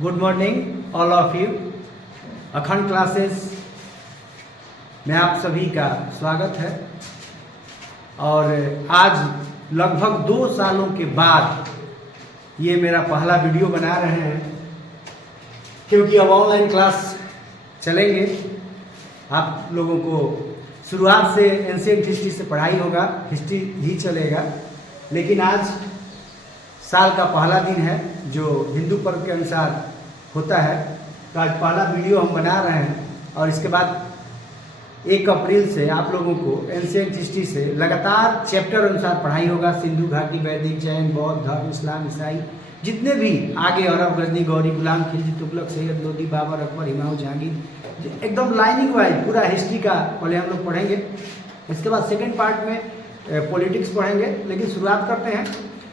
Good morning all of you. अखंड classes में आप सभी का स्वागत है। और आज लगभग 2 सालों के बाद ये मेरा पहला वीडियो बना रहे हैं, क्योंकि अब ऑनलाइन क्लास चलेंगे। आप लोगों को शुरुआत से एंशिएंट हिस्ट्री से पढ़ाई होगा, हिस्ट्री ही चलेगा। लेकिन आज साल का पहला दिन है जो हिंदू पर्व के अनुसार होता है, तो आज पहला वीडियो हम बना रहे हैं। और इसके बाद 1 अप्रैल से आप लोगों को एंशिएंट हिस्ट्री से लगातार चैप्टर अनुसार पढ़ाई होगा। सिंधु घाटी, वैदिक, जैन, बौद्ध धर्म, इस्लाम, ईसाई, जितने भी आगे अरब, गजनी, गौरी, गुलाम, खिलजी, तुगलक, सैयद, लोदी, बाबर, अकबर, हुमायूं, जहांगीर, एकदम लाइनिंग वाइज पूरा हिस्ट्री का पहले हम लोग पढ़ेंगे। इसके बाद सेकेंड पार्ट में पॉलिटिक्स पढ़ेंगे। लेकिन शुरुआत करते हैं।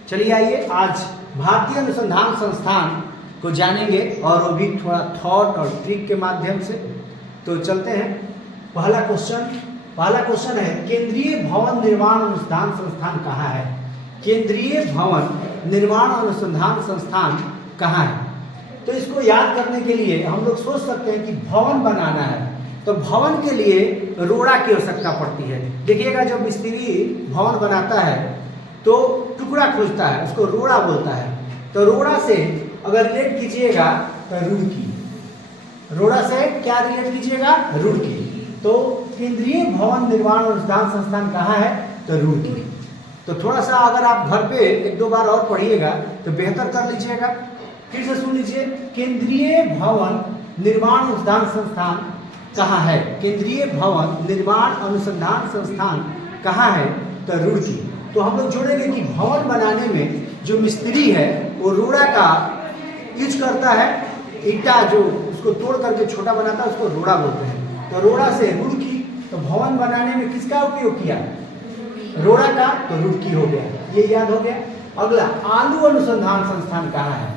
चलिए आइए, आज भारतीय अनुसंधान संस्थान को जानेंगे, और वो भी थोड़ा थॉट और ट्रिक के माध्यम से। तो चलते हैं। पहला क्वेश्चन है, केंद्रीय भवन निर्माण अनुसंधान संस्थान कहाँ है? केंद्रीय भवन निर्माण अनुसंधान संस्थान कहाँ है? तो इसको याद करने के लिए हम लोग सोच सकते हैं कि भवन बनाना है, तो भवन के लिए रोड़ा की आवश्यकता पड़ती है। देखिएगा, जब मिस्त्री भवन बनाता है तो टुकड़ा खोजता है, उसको रोड़ा बोलता है। तो रोड़ा से अगर रिलेट कीजिएगा तो रुड़की, रोड़ा से क्या रिलेट कीजिएगा? रुड़की। तो केंद्रीय भवन निर्माण अनुसंधान संस्थान कहाँ है? तो रुड़की। तो थोड़ा सा अगर आप घर पे 1-2 बार और पढ़िएगा तो बेहतर कर लीजिएगा। फिर से सुन लीजिए, केंद्रीय भवन निर्माण अनुसंधान संस्थान कहाँ है? केंद्रीय भवन निर्माण अनुसंधान संस्थान कहाँ है? तो रुड़की। तो हम लोग जोड़ेंगे कि भवन बनाने में जो मिस्त्री है वो रोड़ा का यूज करता है। ईंटा जो उसको तोड़ करके छोटा बनाता है उसको रोड़ा बोलते हैं। तो रोड़ा से रुड़की। तो भवन बनाने में किसका उपयोग किया? रोड़ा का। तो रुड़की हो गया, ये याद हो गया। अगला, आलू अनुसंधान संस्थान कहाँ है?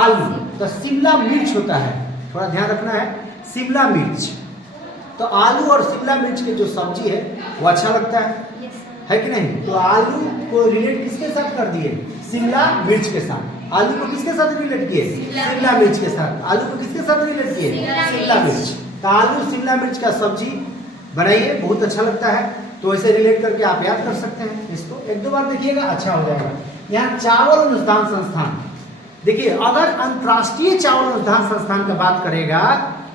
आलू तो शिमला मिर्च होता है, थोड़ा ध्यान रखना है, शिमला मिर्च। तो आलू और शिमला मिर्च की जो सब्जी है वो अच्छा लगता है कि नहीं? तो आलू को रिलेट किसके साथ कर दिए? शिमला मिर्च के साथ। आलू को किसके साथ रिलेट किए? शिमला मिर्च के साथ। आलू को किसके साथ रिलेट किए? शिमला मिर्च। तो आलू शिमला मिर्च का सब्जी बनाइए, बहुत अच्छा लगता है। तो ऐसे रिलेट करके आप याद कर सकते हैं इसको। 1-2 बार देखिएगा, अच्छा हो जाएगा। यहाँ चावल अनुसंधान संस्थान, देखिए अगर अंतर्राष्ट्रीय चावल अनुसंधान संस्थान का बात करेगा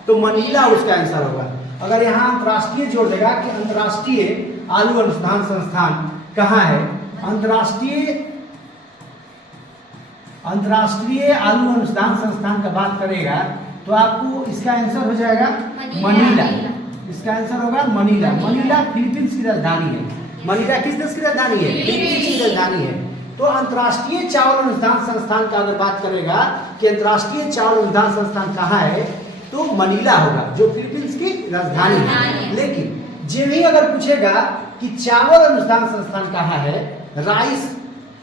तो मनीला उसका आंसर होगा। अगर यहाँ अंतर्राष्ट्रीय जोड़ देगा कि अंतर्राष्ट्रीय आलू अनुसंधान संस्थान कहाँ है? अंतर्राष्ट्रीय आलू अनुसंधान संस्थान का बात करेगा तो आपको इसका आंसर हो जाएगा मनीला। इसका आंसर होगा मनीला। मनीला फिलीपींस की राजधानी है। मनीला किस देश की राजधानी है? फिलीपींस की राजधानी है। तो अंतर्राष्ट्रीय चावल अनुसंधान संस्थान का अगर बात करेगा कि अंतर्राष्ट्रीय चावल अनुसंधान संस्थान कहाँ है, तो मनीला होगा, जो फिलीपींस की राजधानी है। लेकिन जे भी अगर पूछेगा कि चावल अनुसंधान संस्थान कहाँ है, राइस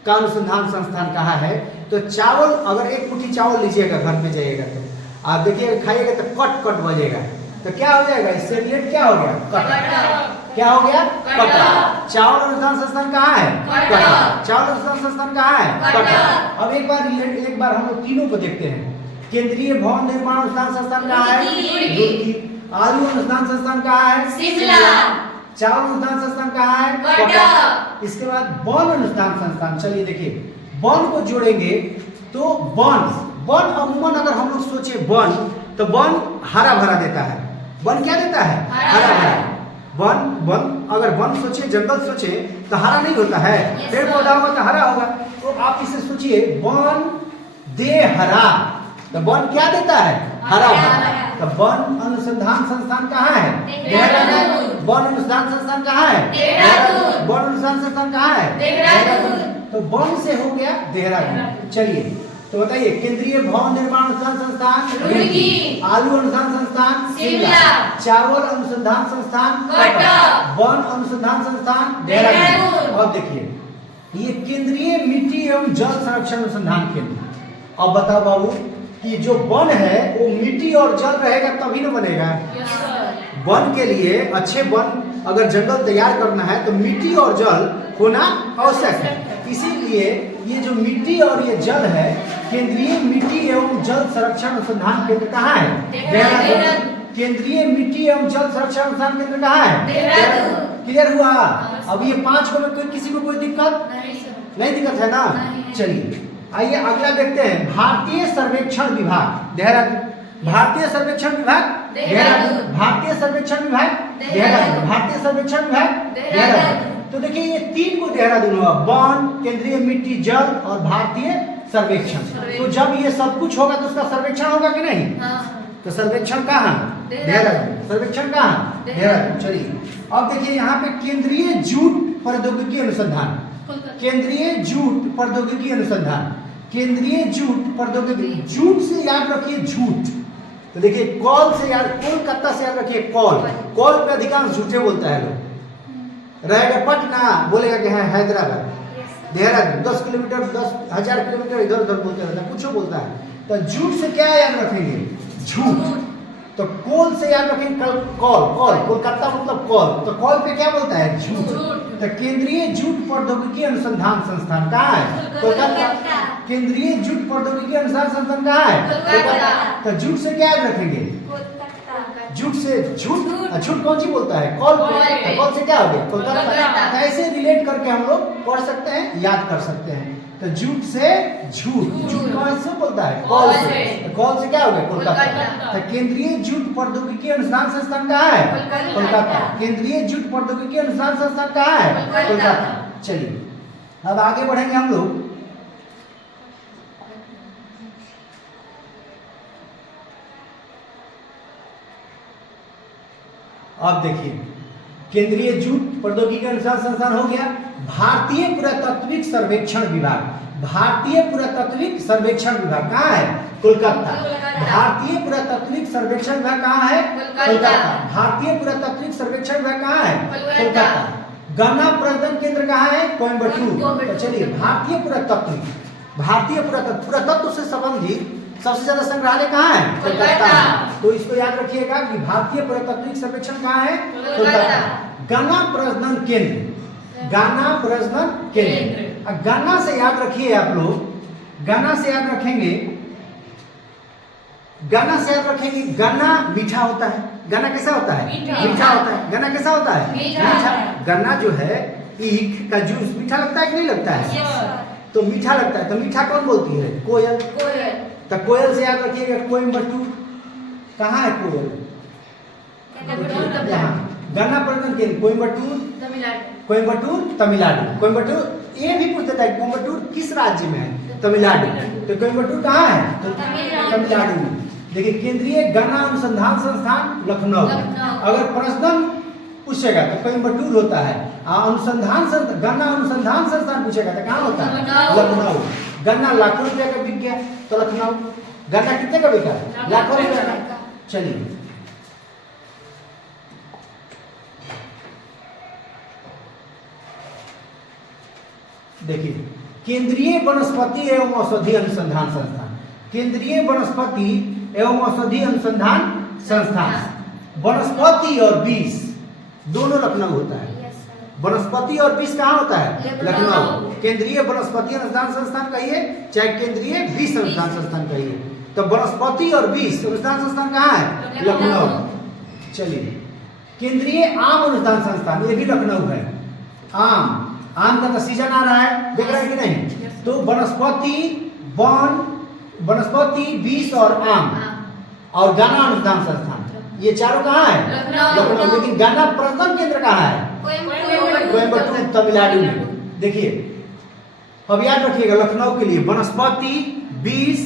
का अनुसंधान संस्थान कहाँ है, तो चावल, अगर 1 मुट्ठी चावल लीजिएगा, घर पे जाइएगा तो आप देखिएगा, खाइएगा तो कट कट बजेगा। तो क्या हो जाएगा? इससे रिलेट क्या हो गया? कट। क्या हो गया? कट। चावल अनुसंधान संस्थान कहाँ है? कट। चावल अनुसंधान संस्थान कहाँ है? कट। अब एक बार हम लोग तीनों को देखते हैं। केंद्रीय भवन निर्माण अनुसंधान संस्थान कहाँ है? रुड़की। आलू अनुसंधान संस्थान कहाँ है? शिमला। चावल अनुसंधान संस्थान कहाँ है? कटक। इसके बाद वन अनुसंधान संस्थान। चलिए देखिए, वन को जोड़ेंगे तो वन अमूमन अगर हम लोग सोचे वन, तो वन हरा भरा देता है। वन क्या देता है? हरा भरा। वन अगर वन सोचे, जंगल सोचे तो हरा नहीं होता है, पेड़ पौधा होगा तो हरा होगा। तो आप इसे सोचिए, वन दे हरा। तो वन क्या देता है? हरा भरा। तो वन अनुसंधान संस्थान कहाँ है? देहरादून। वन अनुसंधान संस्थान कहाँ है? देहरादून। वन अनुसंधान संस्थान कहाँ है? देहरादून। तो वन से हो गया देहरादून। चलिए तो बताइए, केंद्रीय भवन निर्माण अनुसंधान संस्थान रुड़की, आलू अनुसंधान संस्थान शिमला, चावल अनुसंधान संस्थान कटक, वन अनुसंधान संस्थान देहरादून। अब देखिए, ये केंद्रीय मिट्टी एवं जल संरक्षण अनुसंधान केंद्र। अब बताओ बाबू कि जो वन है वो मिट्टी और जल रहेगा तभी न बनेगा। वन के लिए, अच्छे वन अगर जंगल तैयार करना है तो मिट्टी और जल होना आवश्यक है। इसीलिए ये जो मिट्टी और ये जल है, केंद्रीय मिट्टी एवं एवं जल संरक्षण अनुसंधान केंद्र कहाँ है? देहरादून। केंद्रीय मिट्टी एवं जल संरक्षण अनुसंधान केंद्र कहाँ है? देहरादून। क्लियर हुआ? अब ये 5 को में कोई किसी को कोई दिक्कत नहीं दिक्कत है ना? चलिए आइए अगला देखते हैं। भारतीय सर्वेक्षण विभाग देहरादून। भारतीय सर्वेक्षण विभाग देहरादून। भारतीय सर्वेक्षण विभाग देहरादून। भारतीय सर्वेक्षण विभाग देहरादून। तो देखिए ये 3 को देहरादून हुआ, वन, केंद्रीय मिट्टी जल और भारतीय सर्वेक्षण। तो जब ये सब कुछ होगा तो उसका सर्वेक्षण होगा कि नहीं? तो सर्वेक्षण कहाँ? देहरादून। सर्वेक्षण कहाँ? देहरादून। चलिए अब देखिए यहाँ पे केंद्रीय जूट प्रौद्योगिकी अनुसंधान। केंद्रीय जूट प्रौद्योगिकी अनुसंधान। केंद्रीय जूट प्रौद्योगिकी। जूट से याद रखिए झूठ। तो देखिए कॉल से याद, कोलकाता से याद रखिए कॉल। कॉल पे अधिकांश झूठे बोलता है लोग। रहेगा पटना बोलेगा कि है हैदराबाद। देहरादून 10 किलोमीटर 10,000 किलोमीटर इधर उधर बोलते रहता है, कुछ बोलता है। तो जूट से क्या याद रखेंगे? झूठ। तो कोल से याद रखेंगे कॉल। कॉल कोलकाता मतलब कॉल, तो कॉल पे क्या बोलता है? झूठ। तो केंद्रीय जूट प्रौद्योगिकी अनुसंधान संस्थान कहाँ है? कोलकाता। केंद्रीय जूट प्रौद्योगिकी अनुसंधान संस्थान कहाँ है? कोलकाता। तो जूट से क्या याद रखेंगे? झूठ से झूठ। झूठ कौन सी बोलता है? कॉल। कॉल से क्या हो गया? कोलकाता। ऐसे रिलेट करके हम लोग पढ़ सकते हैं, याद कर सकते हैं। तो झूठ से झूठ। झूठ कौन से बोलता है? कॉल से। तो कॉल से क्या हो गया? कोलकाता। तो केंद्रीय जूट प्रौद्योगिकी अनुसंधान संस्थान कहाँ है? कोलकाता। केंद्रीय जूट प्रौद्योगिकी अनुसंधान संस्थान कहाँ है? कोलकाता। चलिए अब आगे बढ़ेंगे हम लोग। अब देखिए केंद्रीय जूट प्रौद्योगिकी अनुसंधान संस्थान हो गया। भारतीय पुरातात्विक सर्वेक्षण विभाग। भारतीय पुरातात्विक सर्वेक्षण विभाग कहाँ है? कोलकाता। भारतीय पुरातात्विक सर्वेक्षण विभाग कहाँ है? कोलकाता। भारतीय पुरातात्विक सर्वेक्षण विभाग कहाँ है? कोलकाता। गन्ना प्रजनन केंद्र कहाँ है? कोयम्बटूर। तो चलिए भारतीय पुरातत्व। भारतीय पुरातत्व से संबंधित सबसे ज्यादा संग्रहालय कहाँ है? कोलकाता। तो इसको याद रखिएगा कि भारतीय पुरातात्विक सर्वेक्षण कहाँ है? कोलकाता। गन्ना प्रजनन केंद्र। गन्ना प्रजनन केंद्र। गन्ना से याद रखिए आप लोग। गन्ना से याद रखेंगे। गन्ना से याद रखेंगे। गन्ना मीठा होता है। गन्ना कैसा होता है? मीठा होता है। गन्ना कैसा होता है? मीठा। गन्ना जो है ईख का जूस मीठा लगता है कि नहीं लगता है? तो मीठा लगता है। तो मीठा कौन बोलती है? कोयल। तो कोयल से याद रखिएगा कोयम्बटूर। कहाँ है कोयल? यहाँ। गन्ना प्रजनन केंद्र कोयम्बटूर, कोयम्बटूर तमिलनाडु। कोयम्बटूर ये भी पूछ देता है कोयम्बटूर किस राज्य में है? तमिलनाडु। तो कोयम्बटूर कहाँ है? तो तमिलनाडु में। देखिए केंद्रीय गन्ना अनुसंधान संस्थान लखनऊ। अगर प्रजनन पूछेगा तो कोयम्बटूर होता है। अनुसंधान गन्ना अनुसंधान संस्थान पूछेगा तो कहाँ होता है? लखनऊ। गन्ना लाखों रुपया का बिक गया तो लखनऊ। गन्ना कितने का बिका? लाखों रुपया का। चलिए देखिए केंद्रीय वनस्पति एवं औषधि अनुसंधान संस्थान। केंद्रीय वनस्पति एवं औषधि अनुसंधान संस्थान। वनस्पति और विष दोनों लखनऊ होता है। वनस्पति और विष कहाँ होता है? लखनऊ। केंद्रीय वनस्पति अनुसंधान संस्थान कहिए चाहे केंद्रीय विष अनुसंधान संस्थान कहिए, तो वनस्पति और विष अनुसंधान संस्थान कहाँ है? लखनऊ। चलिए केंद्रीय आम अनुसंधान संस्थान ये भी लखनऊ है। आम का तो सीजन आ रहा है, देख रहे हैं कि नहीं? तो वनस्पति विष और आम और गन्ना अनुसंधान संस्थान ये चारों कहाँ है? लखनऊ। लेकिन गन्ना प्रजनन केंद्र कहाँ है? कोयम्बटूर तमिलनाडु में। देखिए अब याद रखिएगा लखनऊ के लिए वनस्पति विष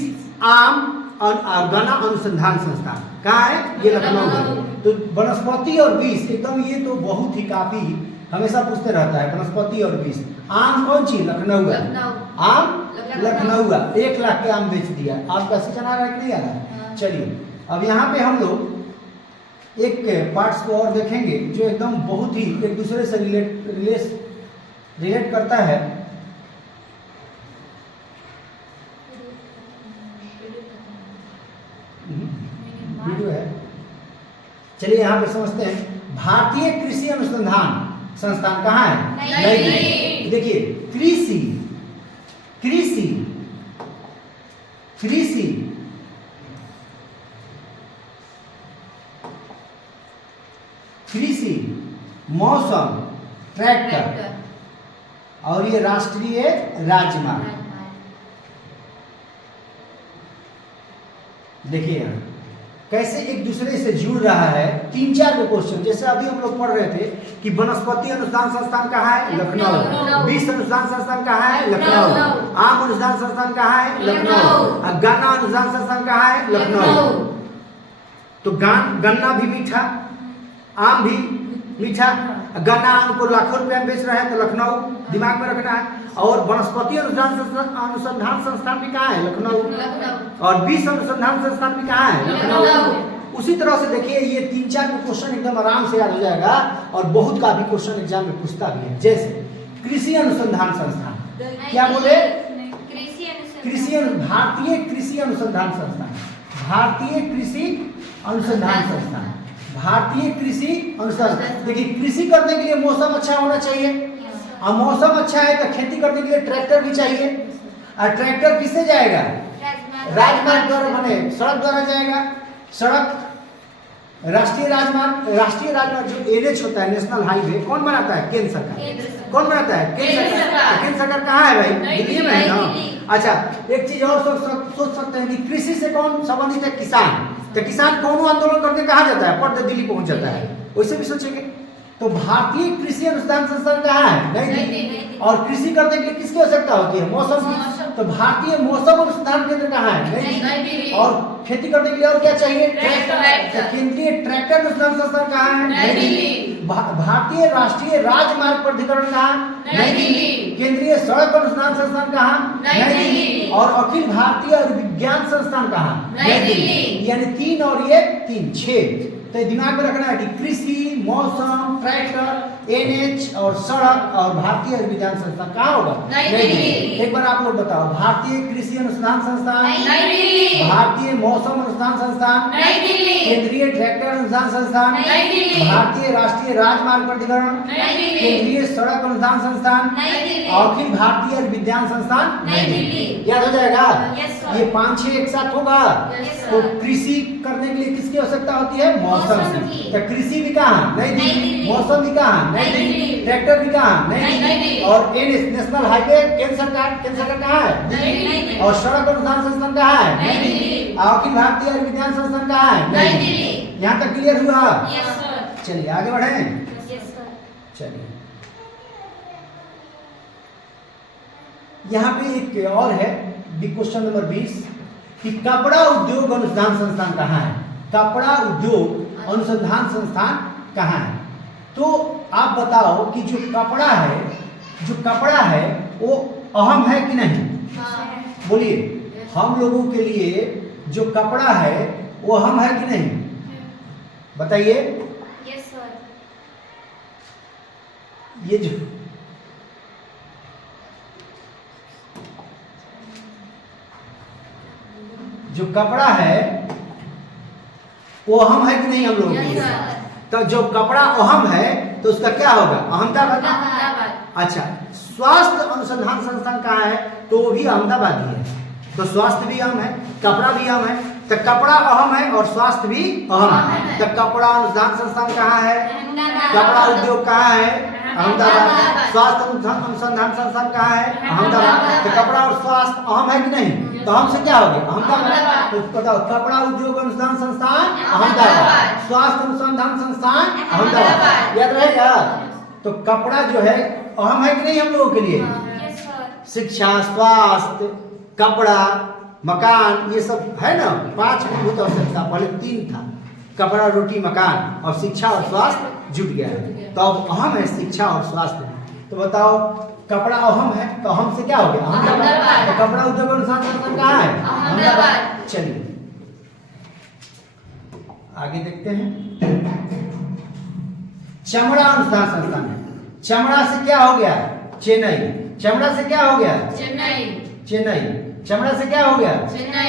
आम और गन्ना अनुसंधान संस्थान कहाँ है? ये लखनऊ है। तो वनस्पति और विष एकदम ये तो बहुत ही काफी हमेशा पूछते रहता है। वनस्पति और विष। आम कौन चीज? लखनऊ है। आम लखनऊ है। 1 लाख के आम बेच दिया। आम का सीजन आ रहा है कि नहीं आ रहा है? चलिए अब यहाँ पे हम लोग एक पार्ट्स को और देखेंगे जो एकदम बहुत ही एक दूसरे से रिलेट करता है। वीडियो है। चलिए यहाँ पे समझते हैं। भारतीय कृषि अनुसंधान संस्थान कहाँ है? नई दिल्ली। देखिए कृषि कृषि कृषि मौसम ट्रैक्टर और ये राष्ट्रीय राजमार्ग। देखिए यहाँ कैसे एक दूसरे से जुड़ रहा है। 3-4 गो क्वेश्चन, जैसे अभी हम लोग पढ़ रहे थे कि वनस्पति अनुसंधान संस्थान कहाँ है? लखनऊ। विश्व अनुसंधान संस्थान कहाँ है? लखनऊ। आम अनुसंधान संस्थान कहाँ है? लखनऊ। गन्ना अनुसंधान संस्थान कहाँ है? लखनऊ। तो गन्ना भी मीठा, आम भी मीठा, गन्ना आम को लाखों रुपया में बेच रहा है तो लखनऊ दिमाग में रखना है। और वनस्पति अनुसंधान संस्थान भी कहाँ है? लखनऊ। और विश्व अनुसंधान संस्थान भी कहाँ है? लखनऊ। उसी तरह से देखिए ये 3-4 क्वेश्चन एकदम आराम से याद हो जाएगा और बहुत का भी क्वेश्चन एग्जाम में पूछता भी है। जैसे कृषि अनुसंधान संस्थान, क्या बोले? भारतीय कृषि अनुसंधान संस्थान, भारतीय कृषि अनुसंधान संस्थान, भारतीय कृषि अनुसंधान। देखिए कृषि करने के लिए मौसम अच्छा होना चाहिए और मौसम अच्छा है तो खेती करने के लिए ट्रैक्टर भी चाहिए। और ट्रैक्टर किससे जाएगा? राजमार्ग द्वारा, माने सड़क द्वारा जाएगा। सड़क राष्ट्रीय राजमार्ग जो NH होता है, नेशनल हाईवे, कौन बनाता है? केंद्र सरकार। कौन बनाता है? केंद्र सरकार। केंद्र सरकार कहाँ है भाई? दिल्ली में है ना। अच्छा एक चीज और सोच सकते हैं कि कृषि से कौन संबंधित है? किसान। तो किसान कौन आंदोलन करके कहाँ जाता है? पढ़ते दिल्ली पहुंच जाता है। वैसे भी सोचेंगे तो भारतीय कृषि अनुसंधान संस्थान कहाँ है? नई दिल्ली। और कृषि करने के लिए किसकी आवश्यकता होती है? मौसम की। तो भारतीय मौसम अनुसंधान केंद्र कहाँ है? नई दिल्ली। और खेती करने के लिए और क्या चाहिए? ट्रैक्टर। केंद्रीय ट्रैक्टर अनुसंधान संस्थान कहाँ है? नई दिल्ली। भारतीय राष्ट्रीय राजमार्ग प्राधिकरण कहाँ? नई दिल्ली। केंद्रीय सड़क अनुसंधान संस्थान कहाँ? नई दिल्ली। और अखिल भारतीय विज्ञान संस्थान कहाँ? नई दिल्ली। यानी 3 और 1 3 6। तो दिमाग में रखना है कि कृषि, मौसम, ट्रैक्टर, NH और सड़क और भारतीय विज्ञान संस्थान कहाँ होगा? नई दिल्ली। एक बार आप लोग बताओ, भारतीय कृषि अनुसंधान संस्थान नई दिल्ली, भारतीय मौसम अनुसंधान संस्थान नई दिल्ली, केंद्रीय ट्रैक्टर अनुसंधान संस्थान नई दिल्ली, भारतीय राष्ट्रीय राजमार्ग प्राधिकरण नई दिल्ली, केंद्रीय सड़क अनुसंधान संस्थान नई दिल्ली, अखिल भारतीय विज्ञान संस्थान नई दिल्ली। याद हो जाएगा? ये 5-6 एक साथ होगा। तो कृषि करने के लिए किसकी आवश्यकता होती है? मौसम की। तो कृषि भी कहाँ? नई दिल्ली। मौसम भी कहाँ? नई दिल्ली। ट्रैक्टर भी कहाँ? नई दिल्ली। और NH नेशनल हाईवे केंद्र सरकार कहाँ है? नई दिल्ली। और सड़क अनुसंधान संस्थान कहाँ है? नई दिल्ली। अखिल भारतीय विज्ञान संस्थान कहाँ है? नई दिल्ली। यहाँ तक क्लियर हुआ? चलिए आगे बढ़े। चलिए यहाँ पे एक और है क्वेश्चन नंबर 20 कि कपड़ा उद्योग अनुसंधान संस्थान कहाँ है? कपड़ा उद्योग अनुसंधान संस्थान कहाँ है? तो आप बताओ कि जो कपड़ा है वो अहम है कि नहीं? बोलिए, हम लोगों के लिए जो कपड़ा है वो अहम है कि नहीं? बताइए। Yes sir. ये जो कपड़ा है वो अहम है कि नहीं हम लोगों के लिए? तो जो कपड़ा अहम है तो उसका क्या होगा? अहमदाबाद। अच्छा स्वास्थ्य अनुसंधान संस्थान कहाँ है? तो वो भी अहमदाबाद ही है। तो स्वास्थ्य भी अहम है, कपड़ा भी अहम है। तो कपड़ा अहम है और स्वास्थ्य भी अहम है। तो कपड़ा अनुसंधान संस्थान कहाँ है? कपड़ा उद्योग कहाँ है? अहमदाबाद। स्वास्थ्य अनुसंधान संस्थान कहाँ है? अहमदाबाद। तो कपड़ा और स्वास्थ्य अहम है कि नहीं? तो हमसे क्या हो गया? अहमदाबाद। तो बताओ, कपड़ा उद्योग अनुसंधान संस्थान अहमदाबाद, स्वास्थ्य अनुसंधान संस्थान अहमदाबाद। याद रहेगा? तो कपड़ा जो है अहम है कि नहीं हम लोगों के लिए? शिक्षा, स्वास्थ्य, कपड़ा, मकान, ये सब है ना। 5 मूलभूत आवश्यकता, पहले 3 था, कपड़ा, रोटी, मकान, और शिक्षा और स्वास्थ्य जुट गया है। तो अब अहम है शिक्षा और स्वास्थ्य। तो बताओ, कपड़ा अहम है तो अहम से क्या हो गया? अहमदाबाद। तो कपड़ा उद्योग अनुसंधान संस्थान कहाँ है? अहमदाबाद। चलिए आगे देखते हैं। चमड़ा अनुसंधान संस्थान है। चमड़ा से क्या हो गया? चेन्नई। चमड़ा से क्या हो गया? चेन्नई। चमड़ा से क्या हो गया?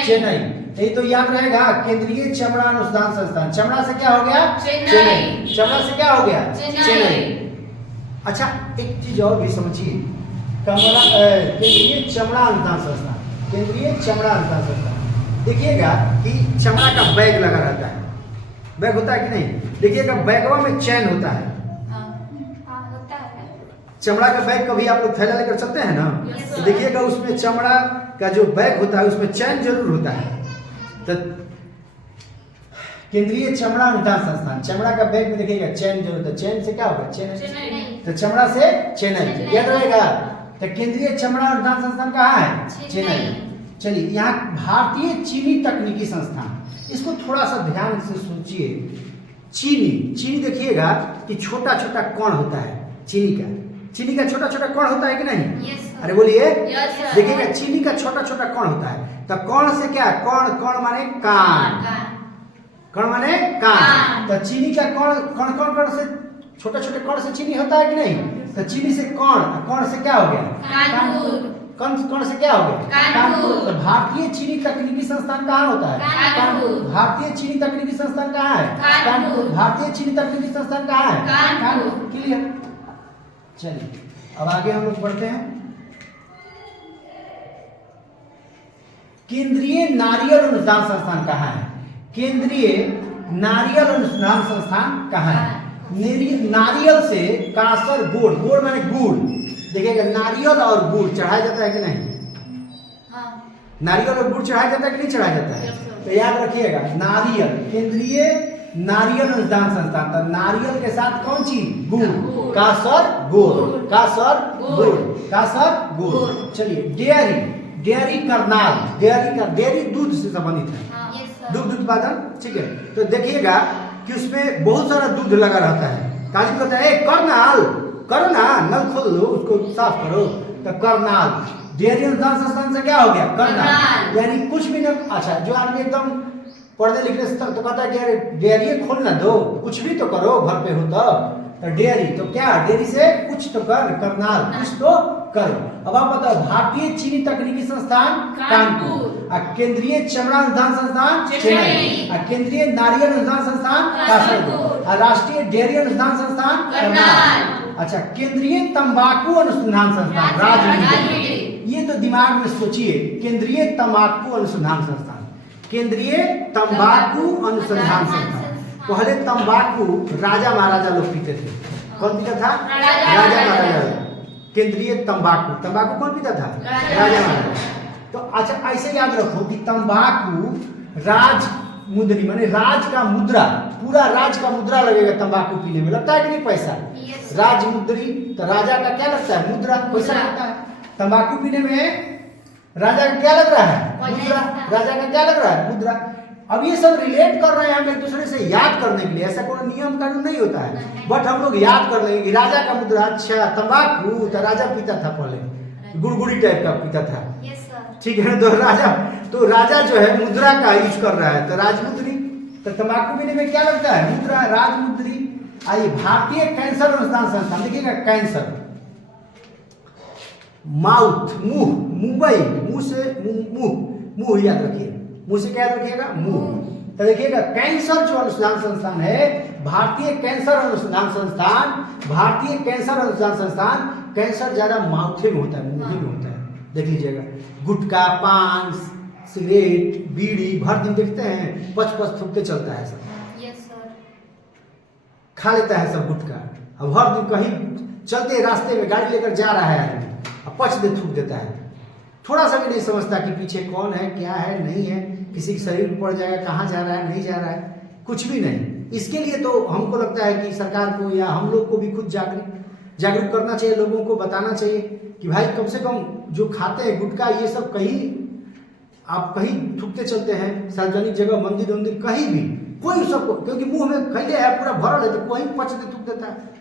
चेन्नई। यही तो याद रहेगा, केंद्रीय चमड़ा अनुसंधान संस्थान। चमड़ा से क्या हो गया? चेन्नई। चमड़ा से क्या हो गया? चेन्नई। अच्छा एक चीज और भी समझिए, केंद्रीय चमड़ा अनुसंधान संस्थान, केंद्रीय चमड़ा अनुसंधान संस्थान। देखिएगा कि चमड़ा का बैग लगा रहता है। बैग होता है कि नहीं? देखिएगा बैगवा में चैन होता है। चमड़ा का बैग कभी आप लोग थैला लेकर चलते हैं ना, तो देखिएगा उसमें चमड़ा का जो बैग होता है उसमें चैन जरूर होता है। तो केंद्रीय चमड़ा अनुसंधान संस्थान, चमड़ा का बैग में देखिएगा चैन जरूर होता है। चैन से क्या होगा? चेन्नई। तो चमड़ा से चेन्नई, याद रहेगा। तो केंद्रीय चमड़ा अनुसंधान संस्थान कहाँ है? चेन्नई। चलिए, यहाँ भारतीय चीनी तकनीकी संस्थान, इसको थोड़ा सा ध्यान से सोचिए। चीनी देखिएगा कि छोटा छोटा कण होता है चीनी का छोटा छोटा कण होता है कि नहीं? अरे बोलिए। देखिएगा चीनी का छोटा छोटा कण होता है। तो कण से क्या? कण माने कान, कण माने कान। तो चीनी का कण से छोटे छोटे कण से चीनी होता है कि नहीं? तो चीनी से कण से क्या हो गया? कण से क्या हो गया? कानपुर। तो भारतीय चीनी तकनीकी संस्थान कहाँ होता है? कानपुर। भारतीय चीनी तकनीकी संस्थान कहाँ है? कानपुर। भारतीय चीनी तकनीकी संस्थान कहाँ है? कानपुर। क्लियर? चलिए अब आगे हम लोग बढ़ते हैं। केंद्रीय नारियल अनुसंधान संस्थान कहाँ है? केंद्रीय नारियल अनुसंधान संस्थान कहाँ है? नारियल से कासर गुड़ माने गुड़, देखिएगा नारियल और गुड़ चढ़ाया जाता है कि नहीं? नारियल और गुड़ चढ़ाया जाता है कि नहीं चढ़ाया जाता है? तो याद रखिएगा नारियल, केंद्रीय नारियल अनुसंधान संस्थान। तो नारियल के साथ कौन चीज? गुड़, कासर गुड़। चलिए डेयरी करनाल, डेयरी दूध से संबंधित है, दूध उत्पादन। ठीक है, तो देखिएगा कि उसमें बहुत सारा दूध लगा रहता है। काजी कहता है करनाल, करो ना, नल खोल लो, उसको साफ करो। तो करनाल, डेयरी अनुसंधान संस्थान से क्या हो गया? करनाल। यानी कुछ भी न, अच्छा जो आदमी एकदम पढ़ने लिखने से तो कहता है कि अरे डेयरी खोल ना दो, कुछ भी तो करो, घर पे हो तो डेयरी, तो क्या डेयरी से कुछ तो करनाल, कुछ तो करो। अब आप बताओ, भारतीय चीनी तकनीकी संस्थान कानपुर, केंद्रीय चमड़ा अनुसंधान संस्थान चेन्नई, केंद्रीय नारियल अनुसंधान संस्थान कासरगोड, राष्ट्रीय डेयरी अनुसंधान संस्थान करनाल। अच्छा, केंद्रीय तंबाकू अनुसंधान संस्थान राजमुंदरी। ये तो दिमाग में सोचिए, केंद्रीय तंबाकू अनुसंधान संस्थान, केंद्रीय तंबाकू अनुसंधान संस्थान। पहले तंबाकू राजा महाराजा लोग पीते थे। कौन पीता था? राजा महाराजा। केंद्रीय तंबाकू कौन पीता था? राजा महाराजा। तो अच्छा ऐसे याद रखो कि तंबाकू राज मुद्री माने राज का मुद्रा, पूरा राज का मुद्रा लगेगा तंबाकू पीने में, लगता है कि नहीं पैसा? राज मुद्री, तो राजा का क्या लगता है? मुद्रा, पैसा लगता है। तंबाकू पीने में राजा का क्या लग रहा है? मुद्रा। राजा का क्या लग रहा है? मुद्रा। अब ये सब रिलेट कर रहे हैं हम एक दूसरे से याद करने के लिए, ऐसा कोई नियम कानून नहीं होता है, बट हम लोग याद कर लेंगे कि राजा का मुद्रा। अच्छा, तंबाकू तो राजा पीता था पहले, गुड़गुड़ी टाइप का पीता था। ठीक है, तो राजा जो है मुद्रा का यूज कर रहा है, तो राजमुद्री। तो तंबाकू पीने में क्या लगता है? मुद्रा, राजमुद्री। आइए, भारतीय कैंसर अनुसंधान संस्थान, देखिएगा कैंसर, माउथ, मुंह, मुंबई, मुंह से मुंह याद रखिए, मुंह से क्या याद रखिएगा? मुंह। तो देखिएगा कैंसर जो अनुसंधान संस्थान है, भारतीय कैंसर अनुसंधान संस्थान, कैंसर ज्यादा माउथे में होता है, मुंह में होता है। देख लीजिएगा, गुटखा, पान, सिगरेट, बीड़ी भर दिन देखते हैं, पच थूकते चलता है सब। खा लेता है सब गुटखा, अब हर दिन कहीं चलते रास्ते में गाड़ी लेकर जा रहा है आदमी, अब पच दे थूक देता है, थोड़ा सा भी नहीं समझता कि पीछे कौन है, क्या है, नहीं है, किसी के शरीर में पड़ जाएगा, कहाँ जा रहा है, नहीं जा रहा है, कुछ भी नहीं। इसके लिए तो हमको लगता है कि सरकार को या हम लोग को भी खुद जागरूक करना चाहिए, लोगों को बताना चाहिए कि भाई कम से कम जो खाते हैं गुटखा, ये सब आप कहीं थूकते चलते हैं, सार्वजनिक जगह, मंदिर कहीं भी, कोई सबको, क्योंकि मुंह में खैले है, पूरा भरल है, तो कोई पच दे थूक देता है।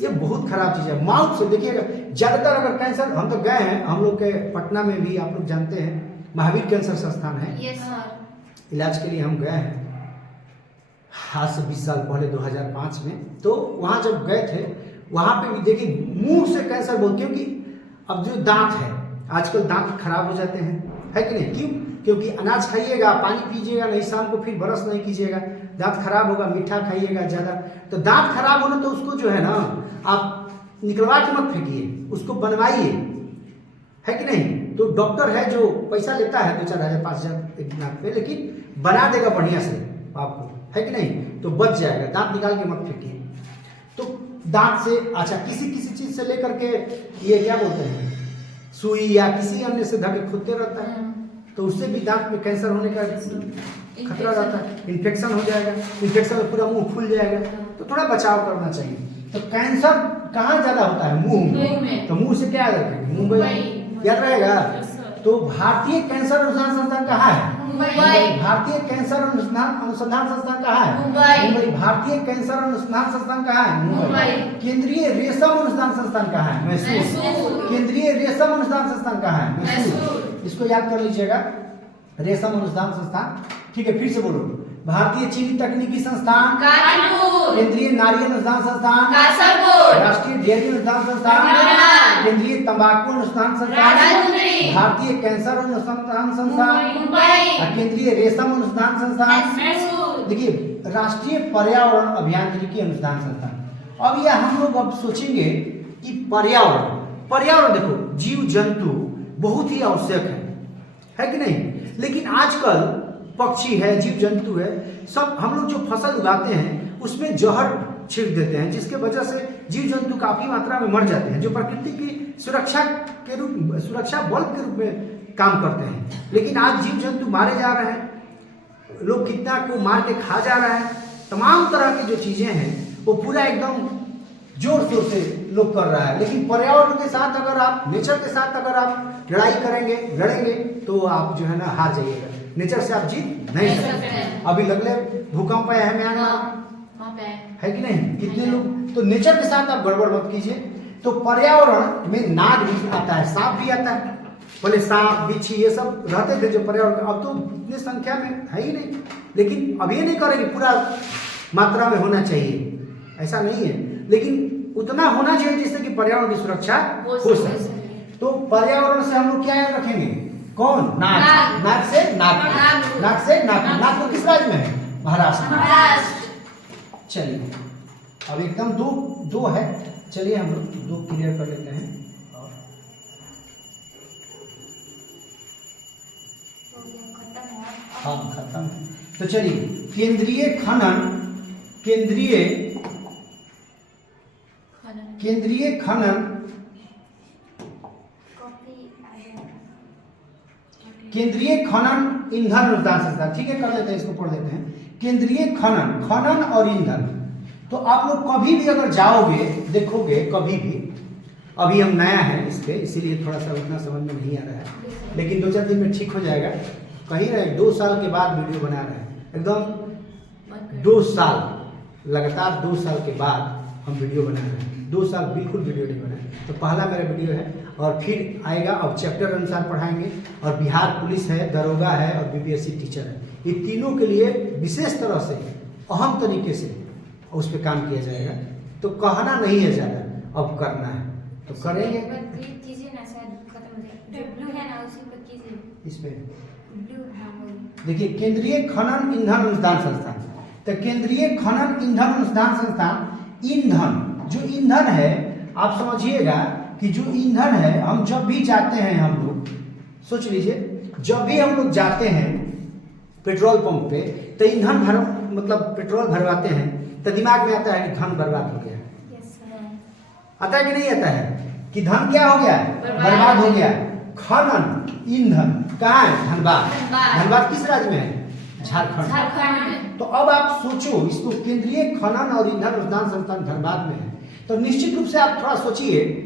ये बहुत खराब चीज है। माउथ से देखिएगा, ज्यादातर अगर कैंसर, हम तो गए हैं, हम लोग के पटना में भी आप लोग जानते हैं महावीर कैंसर संस्थान है, इलाज के लिए हम गए हैं आज से 20 साल पहले 2005 में। तो वहाँ जब गए थे, वहाँ पे भी देखिए मुंह से कैंसर बहुत, क्योंकि अब जो दांत है, आजकल दांत खराब हो जाते हैं, है कि नहीं? क्यों? क्योंकि अनाज खाइएगा, पानी पीजिएगा नहीं, शाम को फिर ब्रश नहीं कीजिएगा, दांत खराब होगा, मीठा खाइएगा ज़्यादा, तो दांत खराब होना, तो उसको जो है ना, आप निकलवा के मत फेंकिए, उसको बनवाइए, है कि नहीं? तो डॉक्टर है जो पैसा लेता है 2-4 हज़ार 5 हज़ार एक लाख पे, लेकिन बना देगा बढ़िया से आपको, है कि नहीं? तो बच जाएगा, दांत निकाल के मत फेंकिए। तो दांत से, अच्छा किसी किसी चीज से लेकर के ये क्या बोलते हैं सुई या किसी अन्य से धके खुदते रहता है, तो उससे भी दांत में कैंसर होने का खतरा रहता है, इन्फेक्शन हो जाएगा, इन्फेक्शन में पूरा मुंह फूल जाएगा, तो थोड़ा बचाव करना चाहिए। तो कैंसर कहाँ ज्यादा होता है? मुंह में। तो मुंह से क्या याद रखेंगे? मुंबई याद रहेगा। तो भारतीय कैंसर अनुसंधान संस्थान कहाँ है? मुंबई। भारतीय कैंसर अनुसंधान संस्थान कहाँ है? मुंबई। भारतीय कैंसर अनुसंधान संस्थान कहाँ है? मुंबई। केंद्रीय रेशम अनुसंधान संस्थान कहाँ है? मैसूर। केंद्रीय रेशम अनुसंधान संस्थान कहाँ है? मैसूर। इसको याद कर लीजिएगा, रेशम अनुसंधान संस्थान। ठीक है, फिर से बोलो। भारतीय चीनी तकनीकी संस्थान कानपुर। केंद्रीय नारी अनुसंधान संस्थान कासरगोड। राष्ट्रीय डेयरी अनुसंधान संस्थान, केंद्रीय तंबाकू अनुसंधान संस्थान, भारतीय कैंसर अनुसंधान संस्थान मुंबई, केंद्रीय रेशम अनुसंधान संस्थान। देखिए, राष्ट्रीय पर्यावरण अभियांत्रिकी अनुसंधान संस्थान। अब यह हम लोग अब सोचेंगे कि पर्यावरण देखो जीव जंतु बहुत ही आवश्यक है कि नहीं? लेकिन आजकल पक्षी है, जीव जंतु है, सब हम लोग जो फसल उगाते हैं उसमें जहर छिड़क देते हैं, जिसके वजह से जीव जंतु काफी मात्रा में मर जाते हैं, जो प्रकृति की सुरक्षा बल के रूप में काम करते हैं। लेकिन आज जीव जंतु मारे जा रहे हैं, लोग कितना को मार के खा जा रहे हैं, तमाम तरह की जो चीजें हैं वो पूरा एकदम जोर शोर से लोग कर रहा है। लेकिन पर्यावरण के साथ अगर आप, नेचर के साथ अगर आप लड़ेंगे तो आप जो है ना हार जाइएगा, नेचर से आप जीत नहीं सकते। अभी लगले भूकंप है म्यांमार, है कि नहीं? कितने लोग, तो नेचर के साथ आप गड़बड़ मत कीजिए। तो पर्यावरण में नाग भी आता है, सांप भी आता है। पहले सांप बिच्छी ये सब रहते थे जो पर्यावरण, अब तो इतनी संख्या में है ही नहीं। लेकिन अब ये नहीं करेंगे पूरा मात्रा में होना चाहिए, ऐसा नहीं है, लेकिन उतना होना चाहिए जिससे कि पर्यावरण की सुरक्षा हो सके। तो पर्यावरण से हम लोग क्या याद रखेंगे? कौन? नाग। नाग से नाग तो किस राज्य में है? महाराष्ट्र। चलिए, अब एकदम दो है, चलिए हम लोग दो क्लियर कर लेते हैं। हाँ, खत्म है। तो चलिए, केंद्रीय खनन ईंधन अनुसंधान संस्थान। ठीक है, कर लेते हैं, इसको पढ़ लेते हैं। केंद्रीय खनन और ईंधन। तो आप लोग कभी भी अगर जाओगे, देखोगे कभी भी, अभी हम नया है इस पे, इसीलिए थोड़ा सा उतना समझ में नहीं आ रहा है, लेकिन 2-4 दिन में ठीक हो जाएगा। कहीं रहे 2 साल के बाद वीडियो बना रहे हैं, एकदम 2 साल लगातार, 2 साल के बाद हम वीडियो बना रहे हैं। 2 साल बिल्कुल वीडियो नहीं बनाए, तो पहला मेरा वीडियो है, और फिर आएगा। अब चैप्टर अनुसार पढ़ाएंगे, और बिहार पुलिस है, दरोगा है, और बीपीएससी टीचर है, ये तीनों के लिए विशेष तरह से अहम तरीके से उस पर काम किया जाएगा। तो कहना नहीं है ज़्यादा, अब करना है तो करेंगे। इस पे देखिए, केंद्रीय खनन ईंधन अनुसंधान संस्थान। तो केंद्रीय खनन ईंधन अनुसंधान संस्थान, ईंधन जो ईंधन है, आप समझिएगा कि जो ईंधन है, हम जब भी जाते हैं, हम लोग सोच लीजिए, जब भी हम लोग जाते हैं पेट्रोल पंप पे, तो ईंधन मतलब पेट्रोल भरवाते हैं, तो दिमाग में आता है कि धन बर्बाद हो गया। आता है कि नहीं आता है कि धन क्या हो गया? बर्बाद हो गया। खनन ईंधन कहाँ है? धनबाद किस राज्य में है? झारखंड में। तो अब आप सोचो, इसको केंद्रीय खनन और ईंधन अनुसंधान संस्थान धनबाद में है, तो निश्चित रूप से आप थोड़ा सोचिए